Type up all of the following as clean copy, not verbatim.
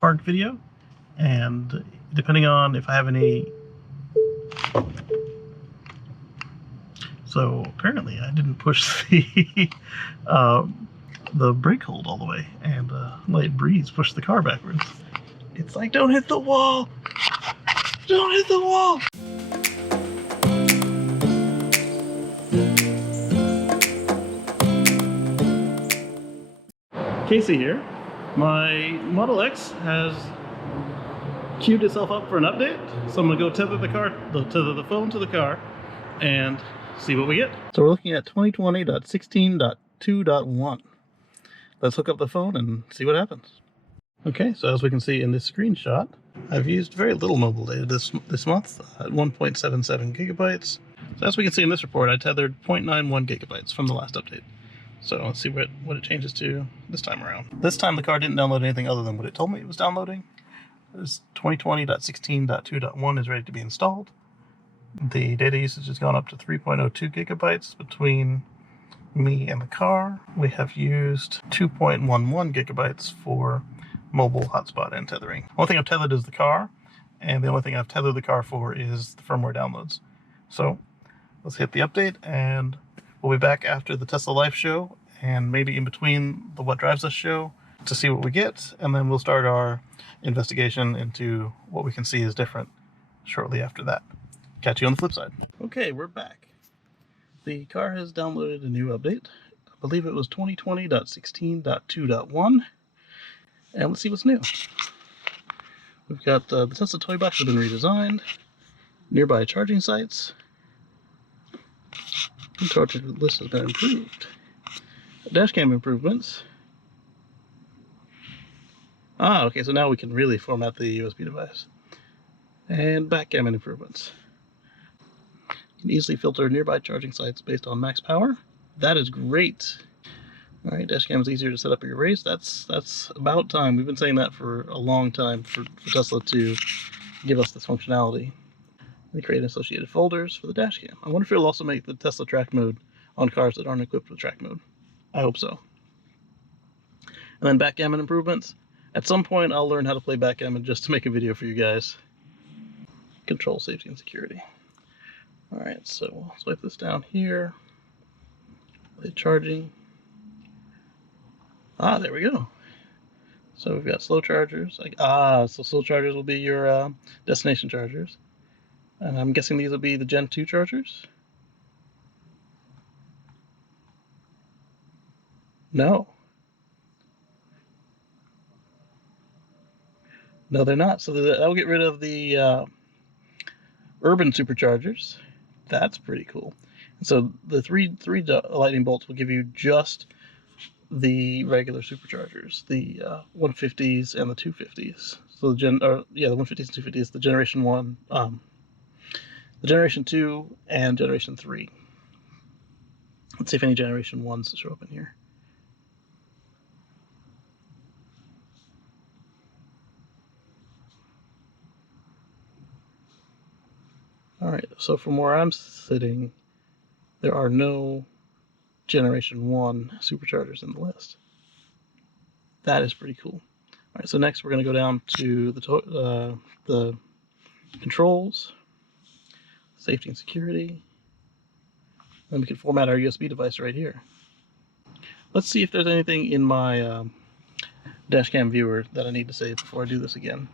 park video, and depending on if I have any. So apparently I didn't push the brake hold all the way, and light breeze pushed the car backwards. It's like, don't hit the wall! Don't hit the wall! Kacey here. My Model X has queued itself up for an update, so I'm gonna go tether the phone to the car and see what we get. So we're looking at 2020.16.2.1. Let's hook up the phone and see what happens. Okay, so as we can see in this screenshot, I've used very little mobile data this month at 1.77 gigabytes. So as we can see in this report, I tethered 0.91 gigabytes from the last update. So let's see what it changes to this time around. This time the car didn't download anything other than what it told me it was downloading. This 2020.16.2.1 is ready to be installed. The data usage has gone up to 3.02 gigabytes between me and the car. We have used 2.11 gigabytes for mobile hotspot and tethering. The only thing I've tethered is the car, and the only thing I've tethered the car for is the firmware downloads. So let's hit the update, and we'll be back after the Tesla Life show, and maybe in between the What Drives Us show, to see what we get, and then we'll start our investigation into what we can see is different shortly after that. Catch you on the flip side. Okay, we're back. The car has downloaded a new update. I believe it was 2020.16.2.1, and let's see what's new. We've got the Tesla Toybox has been redesigned, nearby charging sites, the charging list has been improved, Dashcam improvements. Okay, so now we can really format the USB device. And Backgammon improvements. You can easily filter nearby charging sites based on max power. That is great. Alright, Dashcam is easier to set up or erase. That's about time. We've been saying that for a long time for Tesla to give us this functionality. We create associated folders for the Dashcam. I wonder if it'll also make the Tesla track mode on cars that aren't equipped with track mode. I hope so. And then Backgammon improvements. At some point, I'll learn how to play Backgammon just to make a video for you guys. Control, safety, and security. Alright, so we'll swipe this down here. Play charging. There we go. So we've got slow chargers. So slow chargers will be your destination chargers. And I'm guessing these will be the Gen 2 chargers? No. No, they're not. So that'll get rid of the urban superchargers. That's pretty cool. So the three lightning bolts will give you just the regular superchargers, the 150s and the 250s. So the 150s and 250s, the Generation 1, the Generation 2 and Generation 3. Let's see if any Generation 1s show up in here. Alright, so from where I'm sitting, there are no Generation 1 superchargers in the list. That is pretty cool. Alright, so next we're going to go down to the controls, safety and security. Then we can format our USB device right here. Let's see if there's anything in my Dashcam viewer that I need to save before I do this again.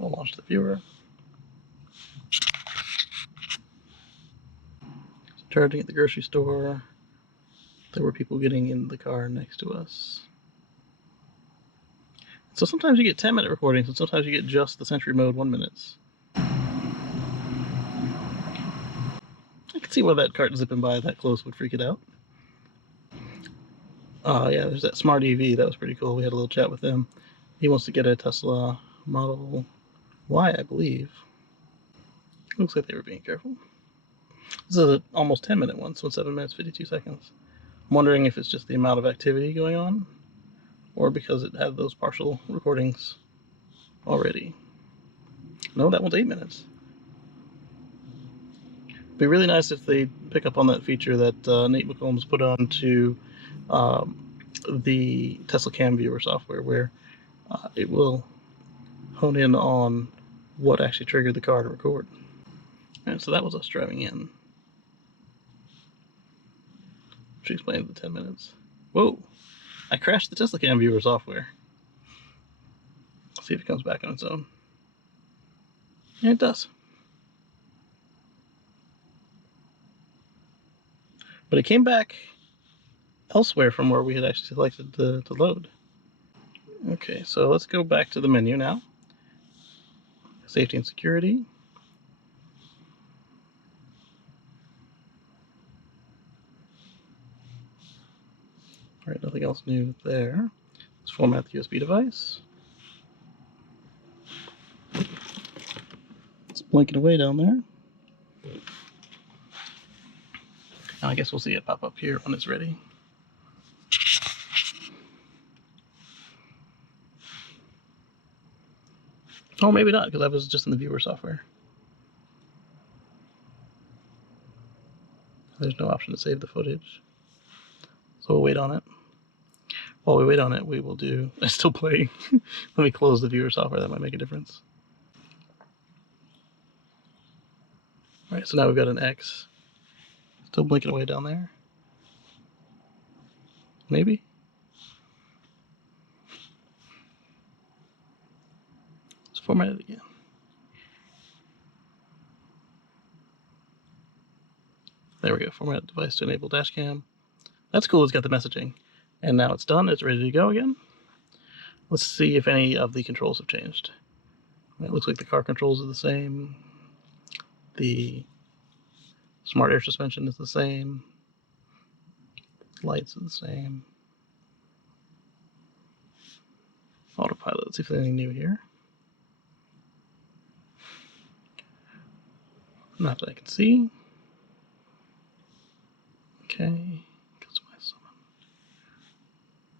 I'll launch the viewer. Charging at the grocery store. There were people getting in the car next to us. So sometimes you get 10-minute recordings, and sometimes you get just the Sentry Mode 1 minutes. I can see why that cart zipping by that close would freak it out. Yeah, there's that Smart EV. That was pretty cool. We had a little chat with him. He wants to get a Tesla Model Y, I believe. Looks like they were being careful. This is an almost 10-minute one, so 7 minutes, 52 seconds. I'm wondering if it's just the amount of activity going on, or because it had those partial recordings already. No, that one's 8 minutes. It'd be really nice if they pick up on that feature that Nate McCombs put on to the TeslaCam viewer software, where it will hone in on what actually triggered the car to record. And so that was us driving in. Which explains the 10 minutes. Whoa! I crashed the TeslaCam viewer software. Let's see if it comes back on its own. Yeah, it does. But it came back elsewhere from where we had actually selected to load. Okay, so let's go back to the menu now. Safety and security. All right, nothing else new there. Let's format the USB device. It's blinking away down there. Now I guess we'll see it pop up here when it's ready. Oh, maybe not, because I was just in the viewer software. There's no option to save the footage. So we'll wait on it. While we wait on it, we will do... It's still playing. Let me close the viewer software. That might make a difference. All right, so now we've got an X. Still blinking away down there. Maybe? Let's format it again. There we go. Format device to enable Dashcam. That's cool. It's got the messaging. And now it's done. It's ready to go again. Let's see if any of the controls have changed. It looks like the car controls are the same. The smart air suspension is the same. Lights are the same. Autopilot. Let's see if there's anything new here. Not that I can see. Okay. Customize summon.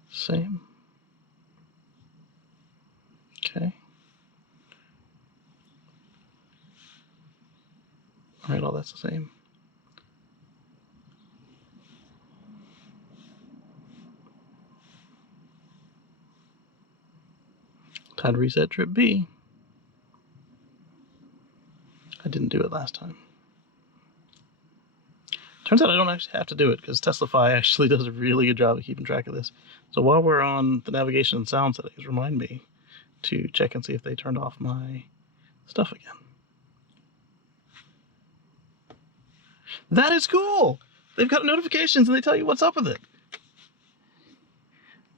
Same. Okay. Alright, all that's the same. Time to reset trip B. I didn't do it last time. Turns out I don't actually have to do it, because TeslaFi actually does a really good job of keeping track of this. So while we're on the navigation and sound settings, remind me to check and see if they turned off my stuff again. That is cool! They've got notifications and they tell you what's up with it.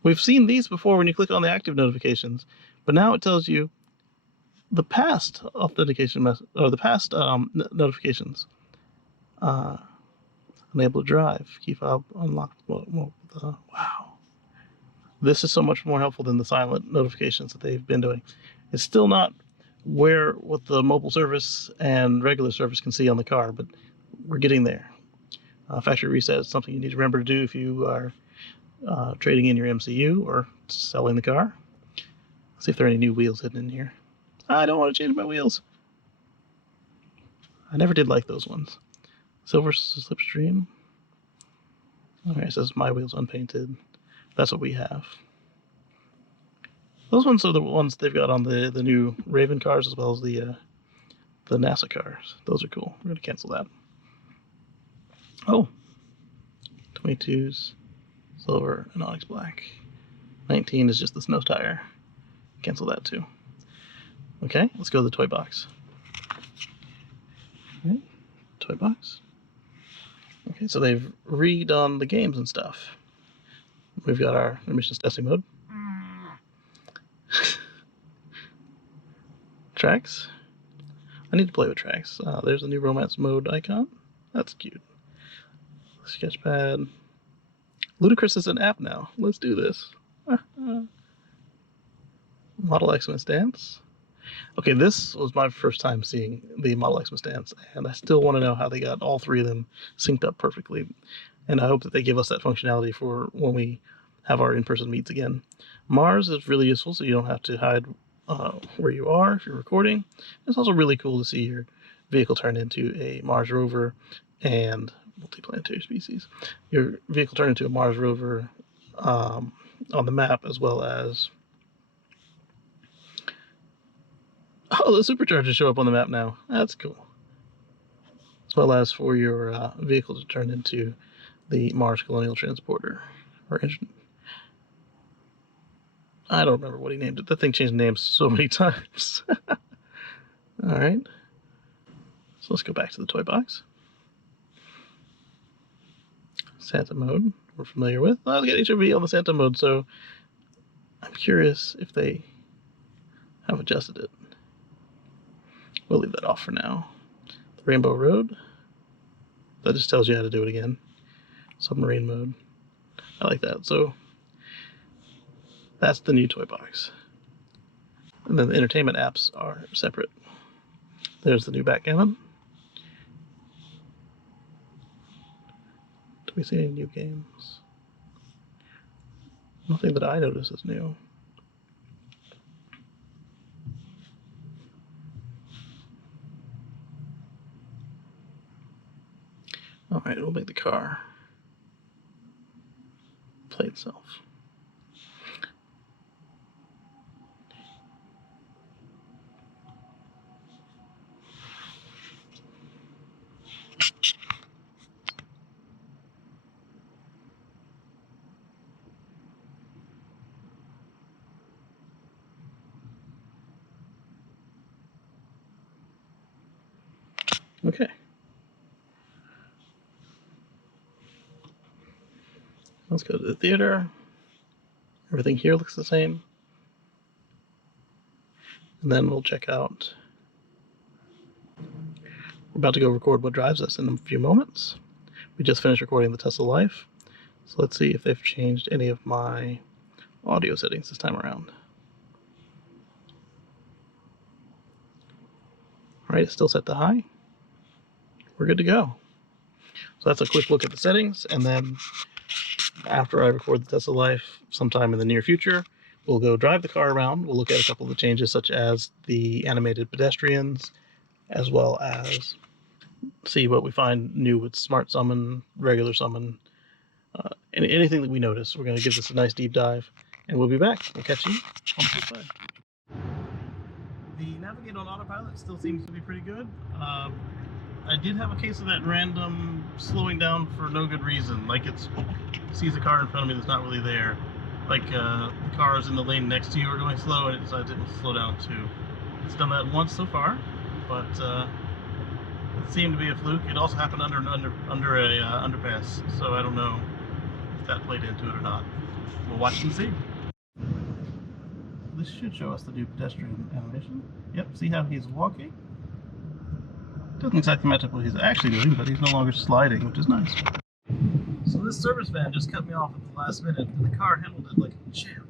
We've seen these before when you click on the active notifications, but now it tells you the past authentication or the past notifications. Unable to drive. Key fob unlocked. Wow. This is so much more helpful than the silent notifications that they've been doing. It's still not what the mobile service and regular service can see on the car, but we're getting there. Factory reset is something you need to remember to do if you are trading in your MCU or selling the car. Let's see if there are any new wheels hidden in here. I don't want to change my wheels. I never did like those ones. Silver slipstream. Alright, it says my wheels unpainted. That's what we have. Those ones are the ones they've got on the new Raven cars, as well as the NASA cars. Those are cool. We're going to cancel that. Oh, 22's silver and onyx black. 19 is just the snow tire. Cancel that too. Okay, let's go to the Toybox. Okay, Toybox. Okay, so they've redone the games and stuff. We've got our emissions testing mode. Tracks. I need to play with tracks. There's a new romance mode icon. That's cute. Sketchpad. Ludicrous is an app now. Let's do this. Model X Dance. Okay, this was my first time seeing the Model X Dance, and I still want to know how they got all three of them synced up perfectly. And I hope that they give us that functionality for when we have our in-person meets again. Mars is really useful, so you don't have to hide where you are if you're recording. It's also really cool to see your vehicle turn into a Mars rover and multiplanetary species. Your vehicle turn into a Mars rover on the map, as well as... Oh, the superchargers show up on the map now. That's cool. As well as for your vehicle to turn into the Mars Colonial Transporter. Or engine. I don't remember what he named it. That thing changed names so many times. Alright. So let's go back to the toy box. Santa mode, we're familiar with. I'll get HOV on the Santa mode, so I'm curious if they have adjusted it. We'll leave that off for now. The Rainbow Road. That just tells you how to do it again. Submarine mode. I like that. So that's the new toy box. And then the entertainment apps are separate. There's the new Backgammon. Do we see any new games? Nothing that I notice is new. Alright, we'll make the car play itself. Okay. Let's go to the theater. Everything here looks the same. And then we'll check out. We're about to go record what drives us in a few moments. We just finished recording the Tesla Life. So let's see if they've changed any of my audio settings this time around. Alright, it's still set to high. We're good to go. So that's a quick look at the settings, and then after I record the Tesla Life sometime in the near future, we'll go drive the car around. We'll look at a couple of the changes, such as the animated pedestrians, as well as see what we find new with Smart Summon, regular summon, anything that we notice. We're going to give this a nice deep dive, and we'll be back. We'll catch you on the flip side. The navigate on autopilot still seems to be pretty good. I did have a case of that random slowing down for no good reason. Like it sees a car in front of me that's not really there. Like the cars in the lane next to you are going slow, and it decides it will slow down too. It's done that once so far, but it seemed to be a fluke. It also happened under a underpass, so I don't know if that played into it or not. We'll watch and see. This should show us the new pedestrian animation. Yep, see how he's walking? Doesn't exactly match up what he's actually doing, but he's no longer sliding, which is nice. So this service van just cut me off at the last minute, and the car handled it like a champ.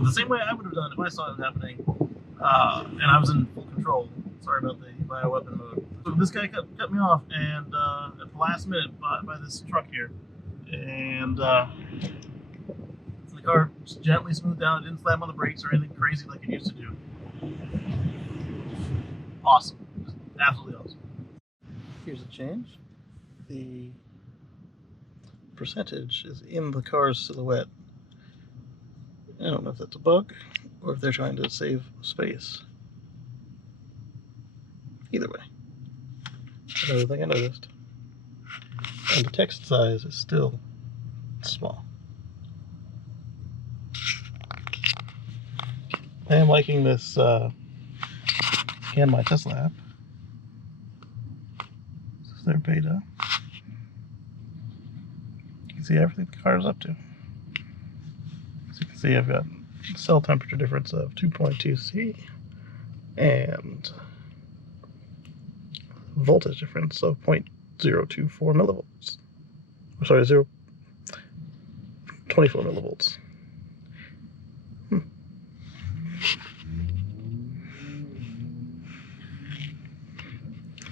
The same way I would have done if I saw it happening, and I was in full control. Sorry about the bioweapon mode. So this guy cut me off, and at the last minute by this truck here, and so the car just gently smoothed down. It didn't slam on the brakes or anything crazy like it used to do. Awesome. Just absolutely awesome. Here's a change. The percentage is in the car's silhouette. I don't know if that's a bug or if they're trying to save space. Either way. Another thing I noticed. And the text size is still small. I am liking this Scan My Tesla app. This is their beta. You can see everything the car is up to. As you can see, I've got cell temperature difference of 2.2 C and voltage difference of 0.024 millivolts. I'm sorry, 24 millivolts.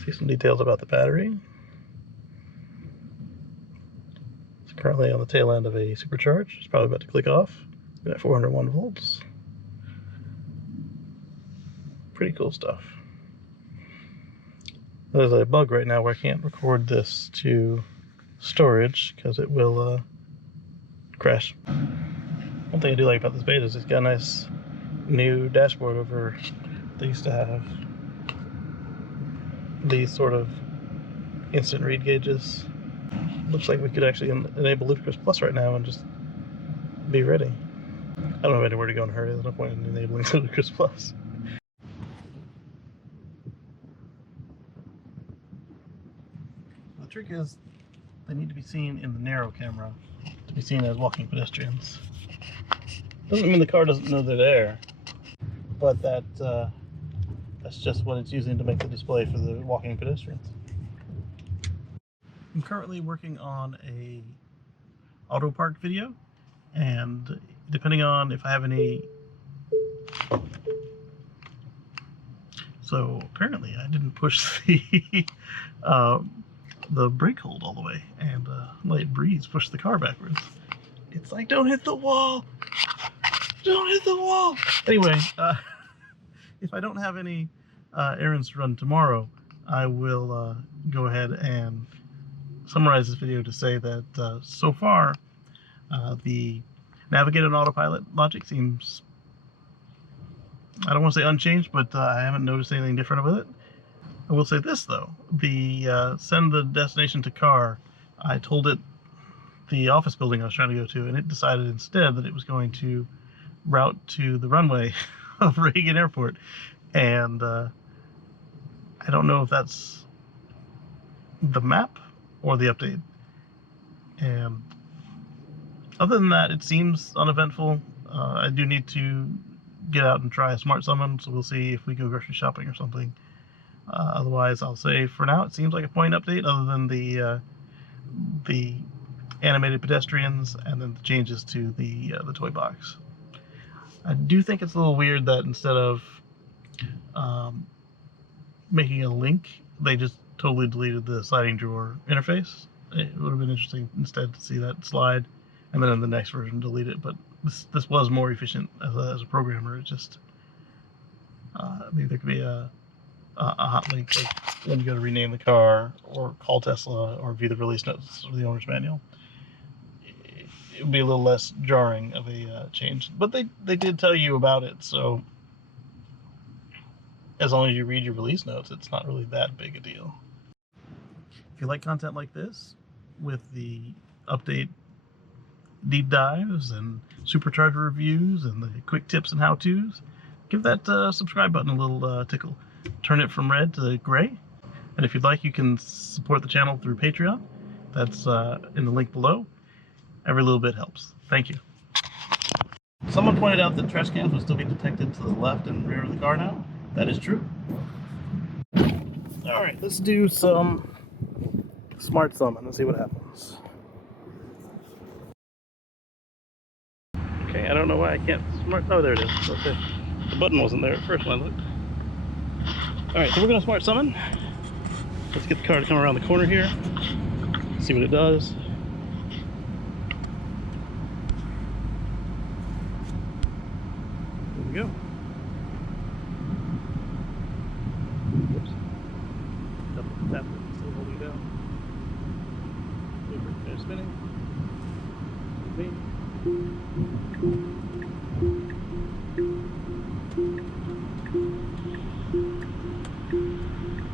See some details about the battery. It's currently on the tail end of a supercharge. It's probably about to click off. We're at 401 volts. Pretty cool stuff. There's a bug right now where I can't record this to storage because it will crash. One thing I do like about this beta is it's got a nice new dashboard over. They used to have these sort of instant read gauges. Looks like we could actually enable Ludicrous Plus right now and just be ready. I don't have anywhere to go in a hurry. There's no point in enabling Ludicrous Plus. The trick is they need to be seen in the narrow camera to be seen as walking pedestrians. Doesn't mean the car doesn't know they're there, but that's just what it's using to make the display for the walking pedestrians. I'm currently working on a auto park video, and depending on if I have any... So apparently I didn't push the brake hold all the way, and light breeze pushed the car backwards. It's like, don't hit the wall! Don't hit the wall! Anyway, if I don't have any errands to run tomorrow, I will go ahead and summarize this video to say that so far the Navigate on Autopilot logic seems, I don't want to say unchanged, but I haven't noticed anything different with it. I will say this though, the send the destination to car, I told it the office building I was trying to go to, and it decided instead that it was going to route to the runway of Reagan Airport, and I don't know if that's the map or the update. And other than that, it seems uneventful. I do need to get out and try a smart summon, so we'll see if we go grocery shopping or something. Otherwise, I'll say for now it seems like a point update, other than the animated pedestrians and then the changes to the Toybox. I do think it's a little weird that instead of making a link, they just totally deleted the sliding drawer interface. It would have been interesting instead to see that slide, and then in the next version delete it. But this was more efficient as a programmer. It just maybe there could be a hot link, like when you go to rename the car or call Tesla or view the release notes or the owner's manual. It would be a little less jarring of a change, but they did tell you about it, so as long as you read your release notes, it's not really that big a deal. If you like content like this, with the update deep dives and supercharger reviews and the quick tips and how-tos, give that subscribe button a little tickle. Turn it from red to gray, and if you'd like, you can support the channel through Patreon. That's in the link below. Every little bit helps. Thank you. Someone pointed out that trash cans will still be detected to the left and rear of the car now. That is true. Alright, let's do some smart summon and see what happens. Okay, I don't know why I can't smart... Oh, there it is. Okay. The button wasn't there at first when I looked. Alright, so we're going to smart summon. Let's get the car to come around the corner here. See what it does. There we go. Whoops. Double tap it, still holding down. Finish spinning.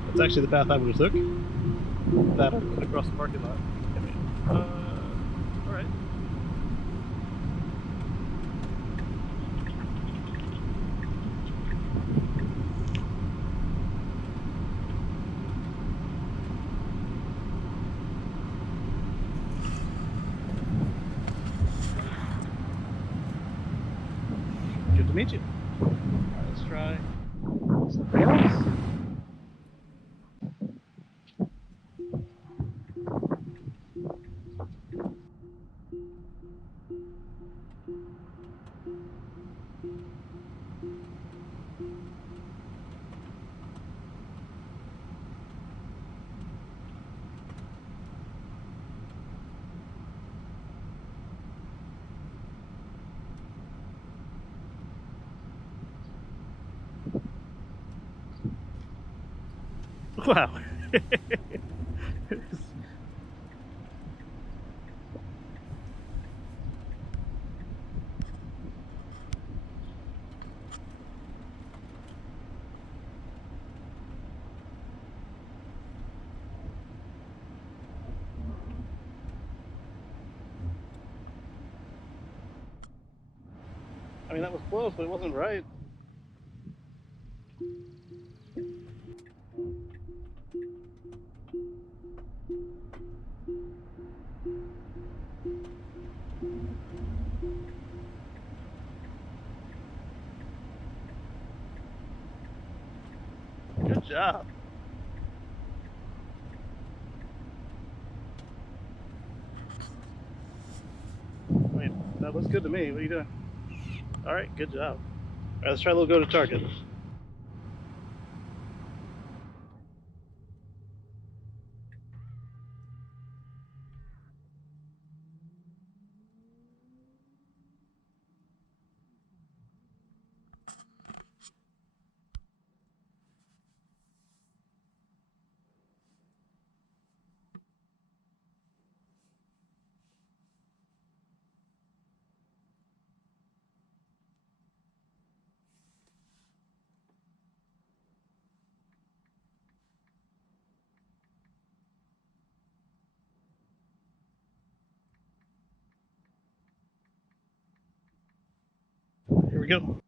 That's actually the path I would have took. That across the parking lot. Alright. Good to meet you. Alright, let's try something else. Wow. mean, that was close, but it wasn't right. Good job. Wait, that looks good to me. What are you doing? All right, good job. All right, let's try a little go to target. Here we go.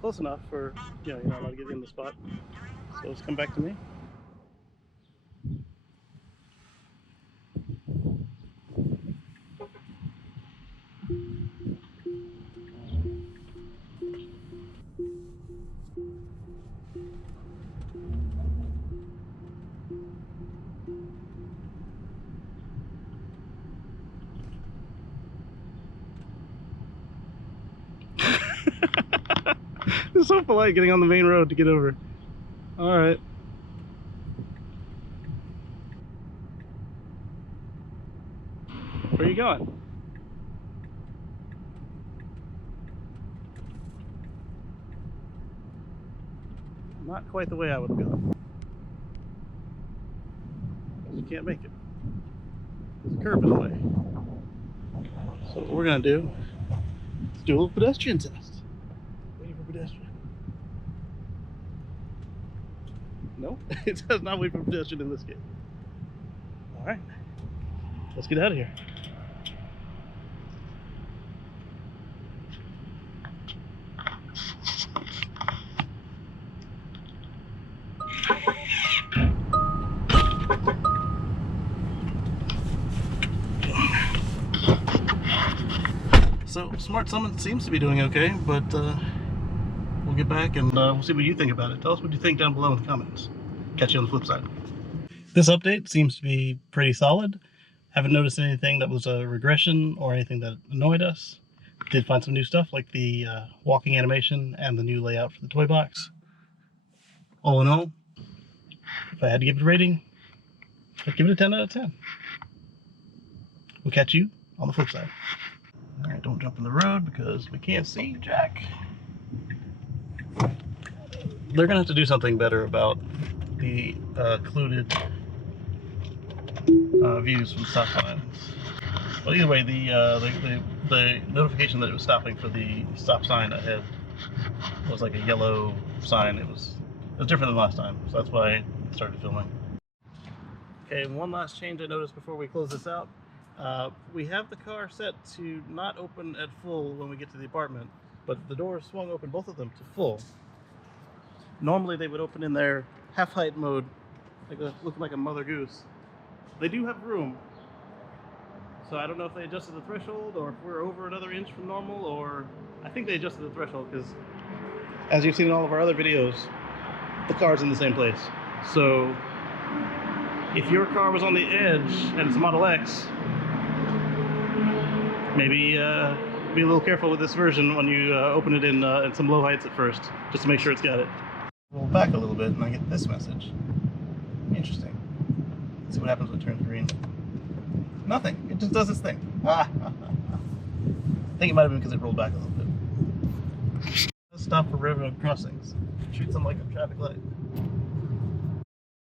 Close enough for, you know, you're not allowed to get in the spot. So let's come back to me. It's so polite getting on the main road to get over. All right. Where are you going? Not quite the way I would have gone. You can't make it. There's a curb in the way. So what we're gonna do is do a little pedestrian test. Waiting for pedestrian. No, it does not wait for pedestrian in this case. All right, let's get out of here. So Smart Summon seems to be doing okay, but we'll get back and we'll see what you think about it. Tell us what you think down below in the comments. Catch you on the flip side. This update seems to be pretty solid. Haven't noticed anything that was a regression or anything that annoyed us. Did find some new stuff like the walking animation and the new layout for the Toybox. All in all, if I had to give it a rating, I'd give it a 10 out of 10. We'll catch you on the flip side. All right, don't jump in the road because we can't see Jack. They're gonna have to do something better about the occluded views from stop signs. Well, either way, the notification that it was stopping for the stop sign ahead was like a yellow sign. It was different than last time, so that's why I started filming. Okay, one last change I noticed before we close this out. We have the car set to not open at full when we get to the apartment, but the doors swung open, both of them, to full. Normally they would open in their half-height mode, looking like a mother goose. They do have room, so I don't know if they adjusted the threshold or if we're over another inch from normal, or I think they adjusted the threshold because, as you've seen in all of our other videos, the car's in the same place. So if your car was on the edge and it's a Model X, maybe be a little careful with this version when you open it in some low heights at first, just to make sure it's got it. Roll back a little bit and I get this message. Interesting. Let's see what happens when it turns green. Nothing. It just does its thing. I think it might have been because it rolled back a little bit. Let's stop for railroad crossings. Treat them like a traffic light.